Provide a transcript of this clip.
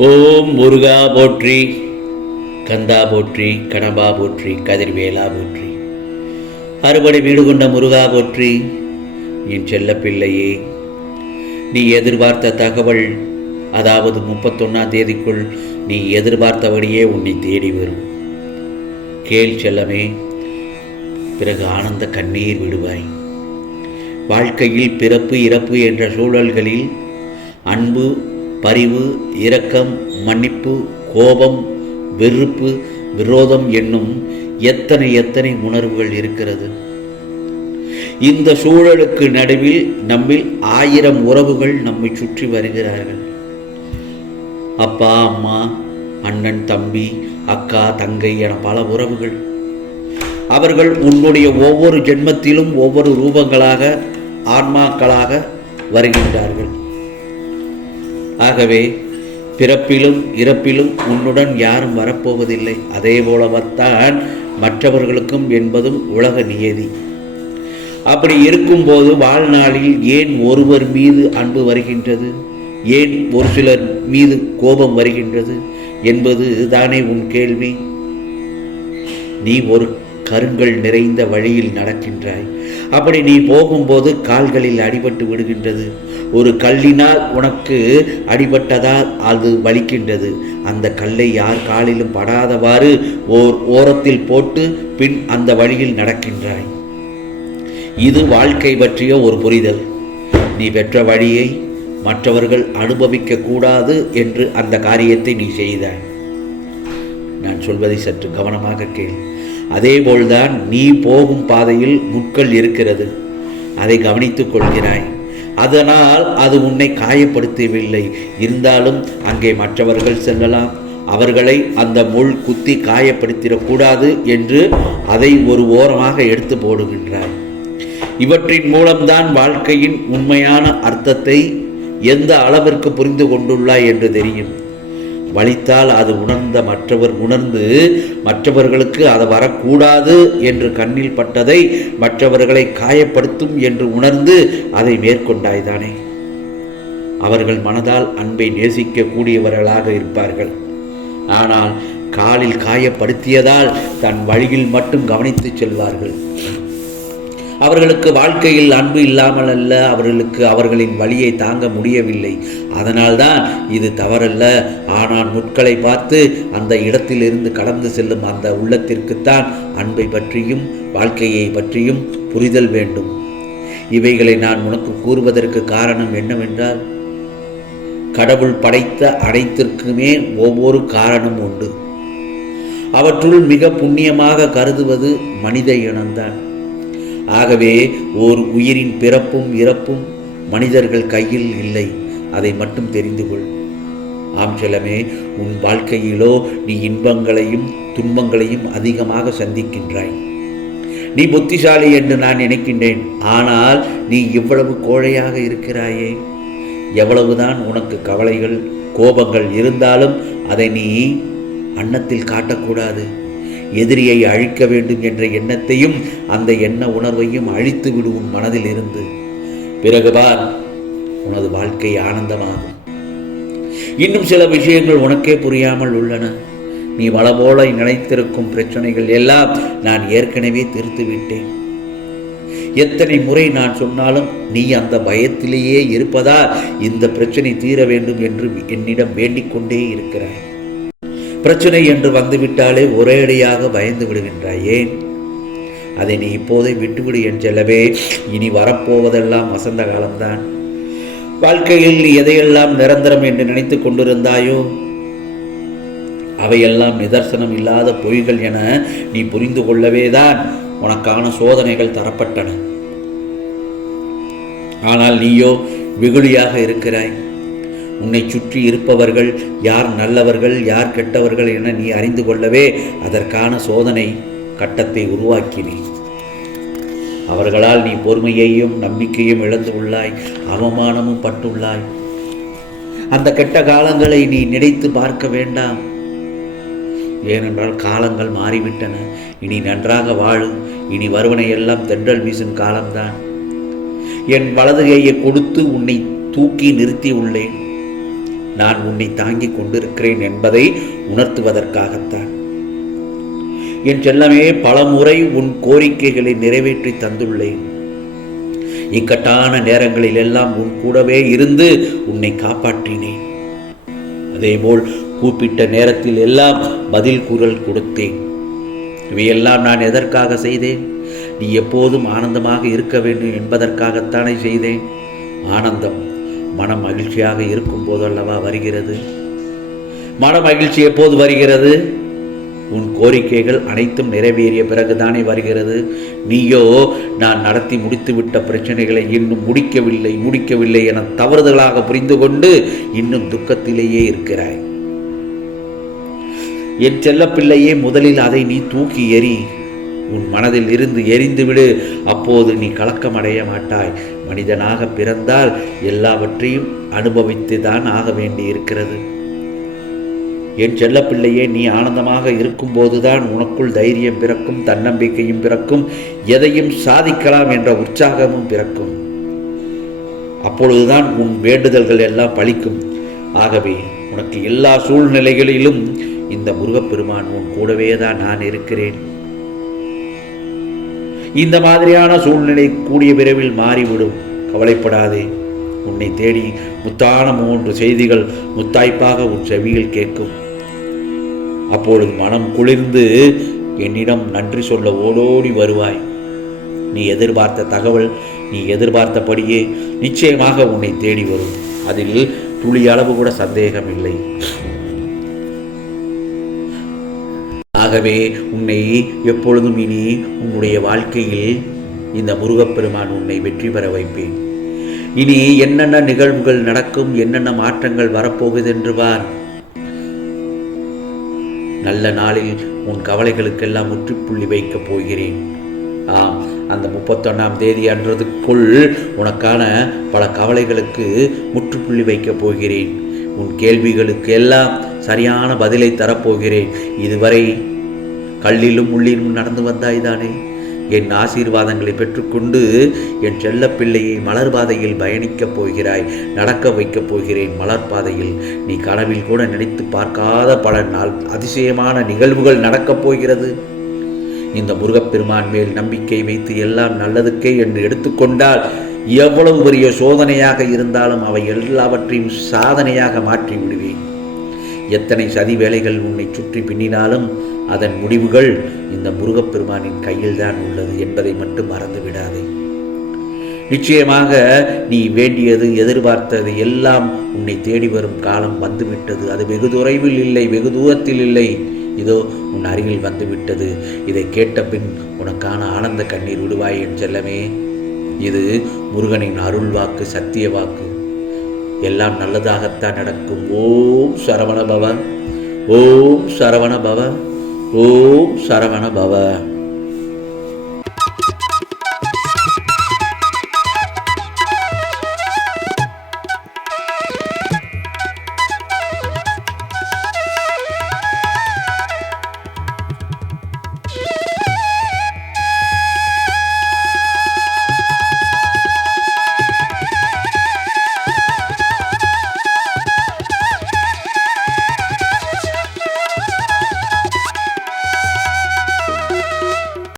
ஓம் முருகா போற்றி, கந்தா போற்றி, கணபா போற்றி, கதிர்வேலா போற்றி. அறுபடை வீடு கொண்ட முருகா போற்றி. என் செல்ல பிள்ளையே, நீ எதிர்பார்த்த தகவல், அதாவது 31ஆம் தேதிக்குள் நீ எதிர்பார்த்தபடியே உன்னை தேடி வரும். கேள் செல்லமே, பிறகு ஆனந்த கண்ணீர் விடுவாய். வாழ்க்கையில் பிறப்பு இறப்பு என்ற சூழல்களில் அன்பு, பரிவு, இரக்கம், மன்னிப்பு, கோபம், வெறுப்பு, விரோதம் என்னும் எத்தனை எத்தனை உணர்வுகள் இருக்கிறது. இந்த சூழலுக்கு நடுவில் நம்மில் 1000 உறவுகள் நம்மை சுற்றி வருகிறார்கள். அப்பா, அம்மா, அண்ணன், தம்பி, அக்கா, தங்கை என பல உறவுகள். அவர்கள் உன்னுடைய ஒவ்வொரு ஜென்மத்திலும் ஒவ்வொரு ரூபங்களாக, ஆன்மாக்களாக வருகின்றார்கள். ஆகவே பிறப்பிலும் இறப்பிலும் உன்னுடன் யாரும் வரப்போவதில்லை. அதே போலவத்தான் மற்றவர்களுக்கும் என்பதும் உலக நியதி. அப்படி இருக்கும்போது வாழ்நாளில் ஏன் ஒருவர் மீது அன்பு வருகின்றது, ஏன் ஒரு சிலர் மீது கோபம் வருகின்றது என்பது தானே உன் கேள்வி. நீ ஒரு கருங்கல் நிறைந்த வழியில் நடக்கின்றாய். அப்படி நீ போகும்போது கால்களில் அடிபட்டு விடுகின்றது. ஒரு கல்லினால் உனக்கு அடிபட்டதால் அது வலிக்கின்றது. அந்த கல்லை யார் காலிலும் படாதவாறு ஓரத்தில் போட்டு பின் அந்த வழியில் நடக்கின்றாய். இது வாழ்க்கை பற்றிய ஒரு புரிதல். நீ பெற்ற வழியை மற்றவர்கள் அனுபவிக்க கூடாது என்று அந்த காரியத்தை நீ செய்தாய். நான் சொல்வதை சற்று கவனமாக கேள். அதேபோல்தான் நீ போகும் பாதையில் முட்கள் இருக்கிறது. அதை கவனித்துக் கொள்கிறாய். அதனால் அது உன்னை காயப்படுத்தவில்லை. இருந்தாலும் அங்கே மற்றவர்கள் செல்லலாம். அவர்களை அந்த முள் குத்தி காயப்படுத்திடக்கூடாது என்று அதை ஒரு ஓரமாக எடுத்து போடுகின்றாய். இவற்றின் மூலம்தான் வாழ்க்கையின் உண்மையான அர்த்தத்தை எந்த அளவிற்கு புரிந்து கொண்டுள்ளாய் என்று தெரியும். வலித்தால் அது உணர்ந்து மற்றவர்களுக்கு அது வரக்கூடாது என்று கண்ணில் பட்டதை மற்றவர்களை காயப்படுத்தும் என்று உணர்ந்து அதை மேற்கொண்டாய்தானே. அவர்கள் மனதால் அன்பை நேசிக்க கூடியவர்களாக இருப்பார்கள். ஆனால் காலில் காயப்படுத்தியதால் தன் வழியில் மட்டும் கவனித்து செல்வார்கள். அவர்களுக்கு வாழ்க்கையில் அன்பு இல்லாமல் அல்ல, அவர்களுக்கு அவர்களின் வழியை தாங்க முடியவில்லை. அதனால்தான் இது தவறல்ல. ஆனால் முட்களை பார்த்து அந்த இடத்திலிருந்து கடந்து செல்லும் அந்த உள்ளத்திற்குத்தான் அன்பை பற்றியும் வாழ்க்கையை பற்றியும் புரிதல் வேண்டும். இவைகளை நான் உனக்கு கூறுவதற்கு காரணம் என்னவென்றால், கடவுள் படைத்த அனைத்திற்குமே ஒவ்வொரு காரணம் உண்டு. அவற்றுள் மிக புண்ணியமாக கருதுவது மனித இனம்தான். ஆகவே ஓர் உயிரின் பிறப்பும் இறப்பும் மனிதர்கள் கையில் இல்லை. அதை மட்டும் தெரிந்து கொள். ஆம் செல்லமே, உன் வாழ்க்கையிலோ நீ இன்பங்களையும் துன்பங்களையும் அதிகமாக சந்திக்கின்றாய். நீ புத்திசாலி என்று நான் நினைக்கின்றேன். ஆனால் நீ இவ்வளவு கோழையாக இருக்கிறாயே. எவ்வளவுதான் உனக்கு கவலைகள், கோபங்கள் இருந்தாலும் அதை நீ அன்னத்தில் காட்டக்கூடாது. எதிரியை அழிக்க வேண்டும் என்ற எண்ணத்தையும் அந்த எண்ண உணர்வையும் அழித்து விடும் மனதில் இருந்து. பிறகு பார், உனது வாழ்க்கை ஆனந்தமாகும். இன்னும் சில விஷயங்கள் உனக்கே புரியாமல் உள்ளன. நீ வளபோல நினைத்திருக்கும் பிரச்சனைகள் எல்லாம் நான் ஏற்கனவே தீர்த்து விட்டேன். எத்தனை முறை நான் சொன்னாலும் நீ அந்த பயத்திலேயே இருப்பதால் இந்த பிரச்சனை தீர வேண்டும் என்று என்னிடம் வேண்டிக் கொண்டே இருக்கிறாய். பிரச்சனை என்று வந்துவிட்டாலே ஒரேடியாக பயந்து விடுகின்றாய். ஏன்? அதை நீ இப்போதை விட்டுவிடு என் செல்லவே. இனி வரப்போவதெல்லாம் வசந்த காலம்தான். வாழ்க்கையில் எதையெல்லாம் நிரந்தரம் என்று நினைத்து கொண்டிருந்தாயோ அவையெல்லாம் நிதர்சனம் இல்லாத பொய்கள் என நீ புரிந்து கொள்ளவேதான் உனக்கான சோதனைகள் தரப்பட்டன. ஆனால் நீயோ வெகுளியாக இருக்கிறாய். உன்னை சுற்றி இருப்பவர்கள் யார் நல்லவர்கள் யார் கெட்டவர்கள் என நீ அறிந்து கொள்ளவே அதற்கான சோதனை கட்டத்தை உருவாக்கினேன். அவர்களால் நீ பொறுமையையும் நம்பிக்கையும் இழந்து உள்ளாய், அவமானமும் பட்டுள்ளாய். அந்த கெட்ட காலங்களை நீ நினைத்து பார்க்க வேண்டாம். ஏனென்றால் காலங்கள் மாறிவிட்டன. இனி நன்றாக வாழு. இனி வருவனை எல்லாம் தென்றல் வீசும் காலம்தான். என் வலது கையை கொடுத்து உன்னை தூக்கி நிறுத்தி உள்ளேன். நான் உன்னை தாங்கிக் கொண்டிருக்கிறேன் என்பதை உணர்த்துவதற்காகத்தான். என் செல்லமே, பல முறை உன் கோரிக்கைகளை நிறைவேற்றி தந்துள்ளேன். இக்கட்டான நேரங்களில் எல்லாம் உன் கூடவே இருந்து உன்னை காப்பாற்றினேன். அதேபோல் கூப்பிட்ட நேரத்தில் எல்லாம் பதில் குரல் கொடுத்தேன். இவையெல்லாம் நான் எதற்காக செய்தேன்? நீ எப்போதும் ஆனந்தமாக இருக்க வேண்டும் என்பதற்காகத்தானே செய்தேன். ஆனந்தம் மனம் மகிழ்ச்சியாக இருக்கும் போதல்லவா வருகிறது. மன மகிழ்ச்சி எப்போது வருகிறது? உன் கோரிக்கைகள் அனைத்தும் நிறைவேறிய பிறகுதானே வருகிறது. நீயோ நான் நடத்தி முடித்துவிட்ட பிரச்சனைகளை இன்னும் முடிக்கவில்லை என தவறுதலாக புரிந்து கொண்டு இன்னும் துக்கத்திலேயே இருக்கிறாய். என் செல்லப்பிள்ளையே, முதலில் அதை நீ தூக்கி எறி. உன் மனதில் இருந்து எரிந்துவிடு. அப்போது நீ கலக்கம் அடைய மாட்டாய். மனிதனாக பிறந்தால் எல்லாவற்றையும் அனுபவித்து தான் ஆக வேண்டி இருக்கிறது. என் செல்லப்பிள்ளையே, நீ ஆனந்தமாக இருக்கும்போதுதான் உனக்குள் தைரியம் பிறக்கும், தன்னம்பிக்கையும் பிறக்கும், எதையும் சாதிக்கலாம் என்ற உற்சாகமும் பிறக்கும். அப்பொழுதுதான் உன் வேண்டுதல்கள் எல்லாம் பலிக்கும். ஆகவே உனக்கு எல்லா சூழ்நிலைகளிலும் இந்த முருகப்பெருமான் உன் கூடவே தான் நான் இருக்கிறேன். இந்த மாதிரியான சூழ்நிலை கூடிய விரைவில் மாறிவிடும். கவலைப்படாதே. உன்னை தேடி முத்தான 3 செய்திகள் முத்தாய்ப்பாக உன் செவியில் கேட்கும். அப்பொழுது மனம் குளிர்ந்து என்னிடம் நன்றி சொல்ல ஓடோடி வருவாய். நீ எதிர்பார்த்த தகவல் நீ எதிர்பார்த்தபடியே நிச்சயமாக உன்னை தேடி வரும். அதில் துளி அளவு கூட சந்தேகம் இல்லை. ஆகவே உன்னை எப்பொழுதும் இனி உன்னுடைய வாழ்க்கையில் இந்த முருகப்பெருமான் உன்னை வெற்றி பெற வைப்பேன். இனி என்னென்ன நிகழ்வுகள் நடக்கும், என்னென்ன மாற்றங்கள் வரப்போகுது என்று பார். நல்ல நாளில் உன் கவலைகளுக்கெல்லாம் முற்றுப்புள்ளி வைக்கப் போகிறேன். அந்த 31ஆம் தேதி அன்றதுக்குள் உனக்கான பல கவலைகளுக்கு முற்றுப்புள்ளி வைக்கப் போகிறேன். உன் கேள்விகளுக்கு எல்லாம் சரியான பதிலை தரப்போகிறேன். இதுவரை கல்லிலும் முள்ளிலும் நடந்து வந்தாய்தானே. என் ஆசீர்வாதங்களை பெற்றுக்கொண்டு என் செல்ல பிள்ளையை மலர்பாதையில் பயணிக்கப் போகிறாய். நடக்க வைக்கப் போகிறேன் மலர்பாதையில். நீ கனவில் கூட நினைத்து பார்க்காத பல அதிசயமான நிகழ்வுகள் நடக்கப் போகிறது. இந்த முருகப்பெருமான் மேல் நம்பிக்கை வைத்து எல்லாம் நல்லதுக்கே என்று எடுத்துக்கொண்டால் எவ்வளவு பெரிய சோதனையாக இருந்தாலும் அவை எல்லாவற்றையும் சாதனையாக மாற்றி விடுவேன். எத்தனை சதி வேலைகள் உன்னை சுற்றி பின்னினாலும் அதன் முடிவுகள் இந்த முருகப்பெருமானின் கையில்தான் உள்ளது என்பதை மட்டும் மறந்து விடாதே. நிச்சயமாக நீ வேண்டியது எதிர்பார்த்தது எல்லாம் உன்னை தேடி வரும் காலம் வந்துவிட்டது. அது வெகு தொலைவில் இல்லை, வெகு தூரத்தில் இல்லை, இதோ உன் அருகில் வந்துவிட்டது. இதை கேட்ட பின் உனக்கான ஆனந்த கண்ணீர் விடுவாய் என் செல்லமே. இது முருகனின் அருள் வாக்கு, சத்திய வாக்கு. எல்லாம் நல்லதாகத்தான் நடக்கும். ஓம் சரவண பவ, ஓம் சரவண பவ, ஓம் சரவண பவ.